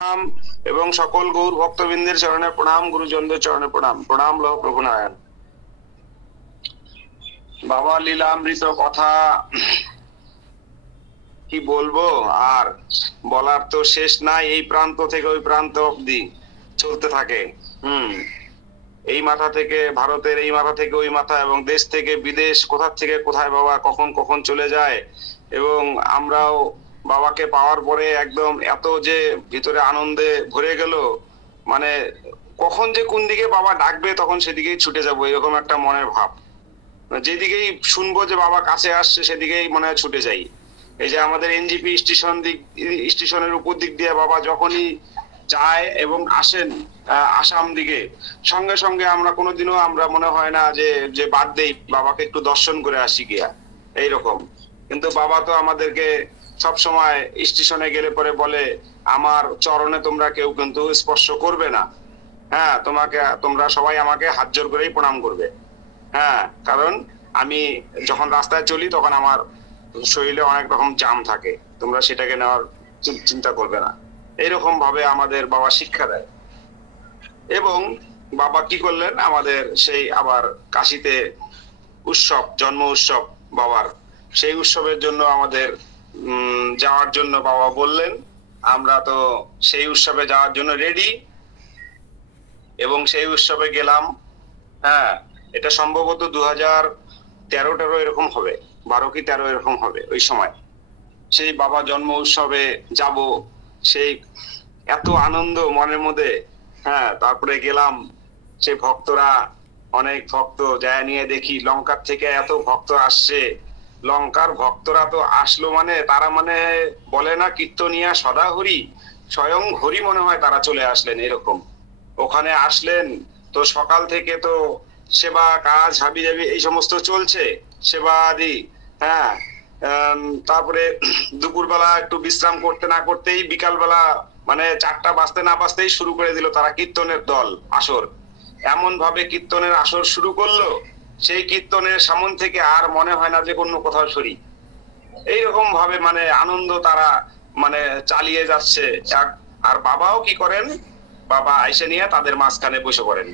প্রণাম এবং সকল গৌর ভক্তবৃন্দের চরণে প্রণাম, গুরুজনদের চরণে প্রণাম। প্রণাম লহ প্রভু নারায়ণ। বাবা লীলামৃত কথা কি বলবো, আর বলার তো শেষ নাই। এই প্রান্ত থেকে ওই প্রান্ত অব্দি চলতে থাকে। এই মাথা থেকে ভারতের এই মাথা থেকে ওই মাথা, এবং দেশ থেকে বিদেশ, কোথা থেকে কোথায় বাবা কখন কখন চলে যায়। এবং আমরাও বাবাকে পাওয়ার পরে একদম এত যে ভিতরে আনন্দে ভরে গেল, মানে কখন যে কোন দিকে বাবা ডাকবে তখন সেদিকেই ছুটে যাবো, এরকম একটা মনের ভাব। যেদিকেই শুনবো যে বাবা কাছে আসছে সেদিকেই মনে হয় ছুটে যাই। এই যে আমাদের এনজিপি স্টেশনের উপর দিক দিয়ে বাবা যখনই যায় এবং আসেন আসাম দিকে, সঙ্গে সঙ্গে আমরা কোনোদিনও আমরা মনে হয় না যে বাদ দেই, বাবাকে একটু দর্শন করে আসি গিয়া, এইরকম। কিন্তু বাবা তো আমাদেরকে সব সময় স্টেশনে গেলে পরে বলে, আমার চরণে তোমরা কেউ কিন্তু স্পর্শ করবে না। হ্যাঁ, তোমরা সবাই আমাকে হাত জোর করেই প্রণাম করবে। হ্যাঁ, কারণ আমি যখন রাস্তায় চলি তখন আমার শরীরে অনেক রকম জাম থাকে, তোমরা সেটাকে নেওয়ার চিন্তা করবে না। এইরকম ভাবে আমাদের বাবা শিক্ষা দেয়। এবং বাবা কি করলেন, আমাদের সেই আবার কাশিতে উৎসব, জন্ম উৎসব বাবার, সেই উৎসবের জন্য আমাদের যাওয়ার জন্য বাবা বললেন। আমরা তো সেই উৎসবে যাওয়ার জন্য রেডি, এবং সেই উৎসবে গেলাম। হ্যাঁ, এটা সম্ভবত 2013 এরকম হবে, 12 কি 13 এরকম হবে। ওই সময় সেই বাবা জন্ম উৎসবে যাব, সেই এত আনন্দ মনের মধ্যে। হ্যাঁ, তারপরে গেলাম, সেই ভক্তরা, অনেক ভক্ত যায় নিয়ে দেখি লঙ্কার থেকে এত ভক্ত আসছে। লঙ্কার ভক্তরা তো আসলো মানে তারা মানে বলে না কীর্তনিয়া সদা হরি, স্বয়ং হরি মনে হয় তারা চলে আসলেন এরকম। ওখানে আসলেন তো সকাল থেকে তো সেবা কাজ হাবি জাবি এই সমস্ত চলছে, সেবা আদি। হ্যাঁ, তারপরে দুপুরবেলা একটু বিশ্রাম করতে না করতেই বিকালবেলা মানে 4টা বাজতে না বাজতেই শুরু করে দিল তারা কীর্তনের দল আসর। এমন ভাবে কীর্তনের আসর শুরু করলো, সেই কীর্তনের সামন থেকে আর মনে হয় না যে কোনো কোথাও সরি। এইরকম ভাবে মানে আনন্দ তারা মানে চালিয়ে যাচ্ছে। আর বাবাও কি করেন, বাবা আইসে নিয়ে তাদের মাঝখানে বসে পড়েন।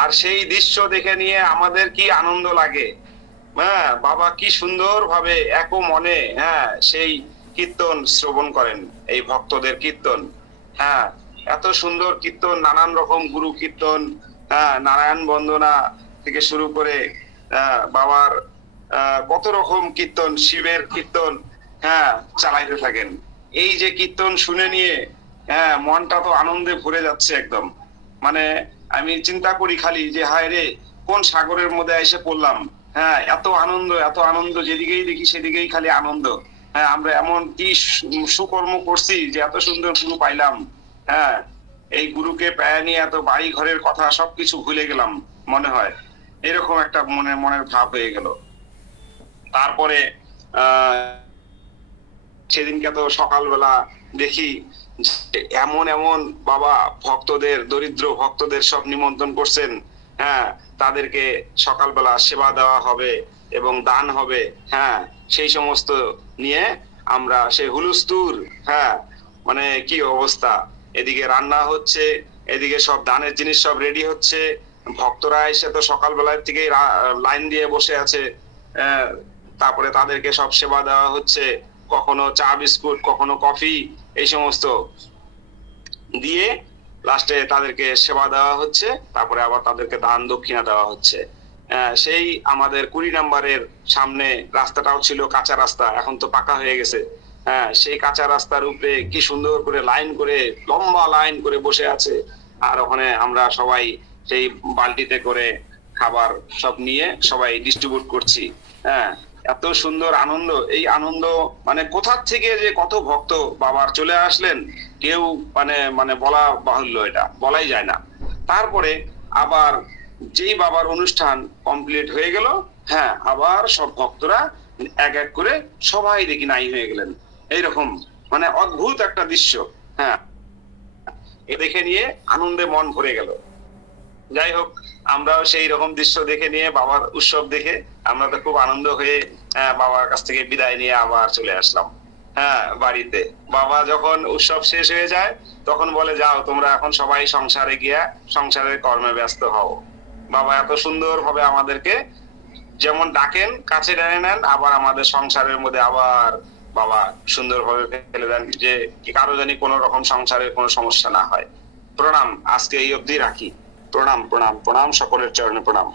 আর সেই দৃশ্য দেখে নিয়ে আমাদের কি আনন্দ লাগে। হ্যাঁ, বাবা কি সুন্দর ভাবে একো মনে সেই কীর্তন শ্রবণ করেন, এই ভক্তদের কীর্তন। হ্যাঁ, এত সুন্দর কীর্তন, নানান রকম গুরু কীর্তন, নারায়ণ বন্দনা থেকে শুরু করে বাবার কত রকম কীর্তন, শিবের কীর্তন চালাইতে থাকেন। এই যে কীর্তন শুনে নিয়ে মনটা তো আনন্দে ভরে যাচ্ছে একদম। মানে আমি চিন্তা করি খালি যে হায় রে, কোন সাগরের মধ্যে এসে পড়লাম। হ্যাঁ, এত আনন্দ, এত আনন্দ, যেদিকেই দেখি সেদিকেই খালি আনন্দ। হ্যাঁ, আমরা এমন কি সুকর্ম করছি যে এত সুন্দর গুরু পাইলাম। হ্যাঁ, এই গুরুকে পায় নিয়ে এত বাড়ি ঘরের কথা সবকিছু ভুলে গেলাম মনে হয়, এরকম একটা মনের ভাব হয়ে গেল। তারপরে সেদিনকে তো সকালবেলা দেখি এমন এমন বাবা ভক্তদের, দরিদ্র ভক্তদের সব নিমন্ত্রণ করছেন। হ্যাঁ, তাদেরকে সকালবেলা সেবা দেওয়া হবে এবং দান হবে। হ্যাঁ, সেই সমস্ত নিয়ে আমরা সেই হুলস্থুল, মানে কি অবস্থা, এদিকে রান্না হচ্ছে, এদিকে সব দানের জিনিস সব রেডি হচ্ছে। ভক্তরা এসে তো সকালবেলার থেকেই লাইন দিয়ে বসে আছে। তারপরে তাদেরকে সব সেবা দেওয়া হচ্ছে, কখনো চা বিস্কুট, কখনো কফি, এই সমস্ত দিয়ে লাস্টে তাদেরকে সেবা দেওয়া হচ্ছে। তারপরে আবার তাদেরকে দান দক্ষিণা দেওয়া হচ্ছে। সেই আমাদের 20 নম্বরের সামনে রাস্তাটাও ছিল কাঁচা রাস্তা, এখন তো পাকা হয়ে গেছে। সেই কাঁচা রাস্তার উপরে কি সুন্দর করে লাইন করে, লম্বা লাইন করে বসে আছে। আর ওখানে আমরা সবাই সেই বালতিতে করে খাবার সব নিয়ে সবাই ডিস্ট্রিবিউট করছি। এত সুন্দর আনন্দ, এই আনন্দ মানে কোথা থেকে যে কত ভক্ত বাবার চলে আসলেন, কেউ মানে বলা বাহুল্য, এটা বলাই যায় না। তারপরে আবার যেই বাবার অনুষ্ঠান কমপ্লিট হয়ে গেল, আবার সব ভক্তরা এক এক করে সবাই দেখি নাই হয়ে গেলেন। এইরকম মানে অদ্ভুত একটা দৃশ্য। এ দেখে নিয়ে আনন্দে মন ভরে গেল। যাই হোক, আমরাও সেই রকম দৃশ্য দেখে নিয়ে, বাবার উৎসব দেখে আমরা তো খুব আনন্দ হয়ে বাবার কাছ থেকে বিদায় নিয়ে আবার চলে আসলাম। হ্যাঁ, বাড়িতে বাবা যখন উৎসব শেষ হয়ে যায় তখন বলে যাও তোমরা এখন সবাই সংসারে গিয়া সংসারের কর্মে ব্যস্ত হও। বাবা এত সুন্দর ভাবে আমাদেরকে যেমন ডাকেন কাছে টেনে নেন, আবার আমাদের সংসারের মধ্যে আবার বাবা সুন্দরভাবে ফেলে দেন যে কারো জানি কোনো রকম সংসারের কোনো সমস্যা না হয়। প্রণাম, আজকে এই অবধি রাখি। প্রণাম প্রণাম প্রণাম, সকলের চরণে প্রণাম।